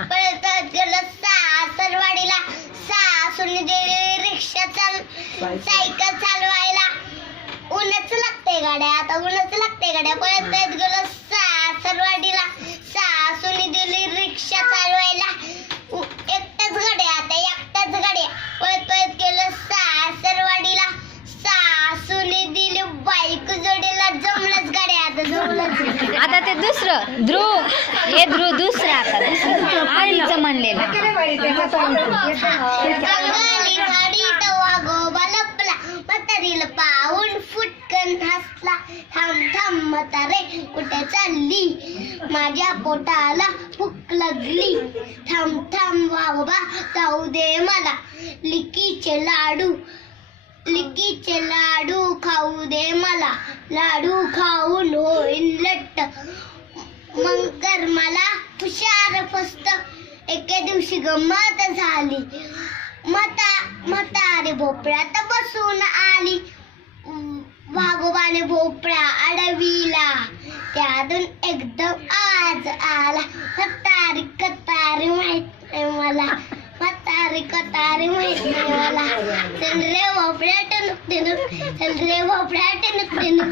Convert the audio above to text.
परत गेलो सासरवाडीला, सासूने दिली रिक्षा सायकल चालवायला. उन्हाच लागते गाड्या, आता उन्हाच लागते गाड्या. परत गेलो सासरवाडीला, सासूने दिली रिक्षा चालवायला. एकटाच गाड्या, आता एकटाच गाड्या. परत गेलो सासरवाडीला, सासूने दिली बाईक जोडीला. जमलंच गाड्या, आता जमलंच. आता ते दुसरं ध्रुव, हे ध्रुव दुसरं, आता दुसरं आईचं म्हणलेलं. अंगाली गाडीत वाघोबा लपला, म्हातारीला पाहून फुटकन हसला. थांब थांब म्हातारे कुठे चालली, माझ्या पोटाला भूक लागली. थांब थांब वाघोबा जाऊ दे मला, लिकीचे लाडू, लिकीचे लाडू खाऊ दे मला. लाडू खाऊन होईन लट्ट, मग कर मला हुशार फस्त. एके दिवशी गंमत झाली, म्हातारी भोपळ्यात बसून आली. वाघोबाने भोपळा अडविला, त्यातून एकदम आवाज आला. म्हातारी कतारी माहित नाही मला, म्हातारी कतारी माहित नाही मला. चल रे भोपळ्या टनुक टनुक, चल रे भोपळ्या टनुक टनुक.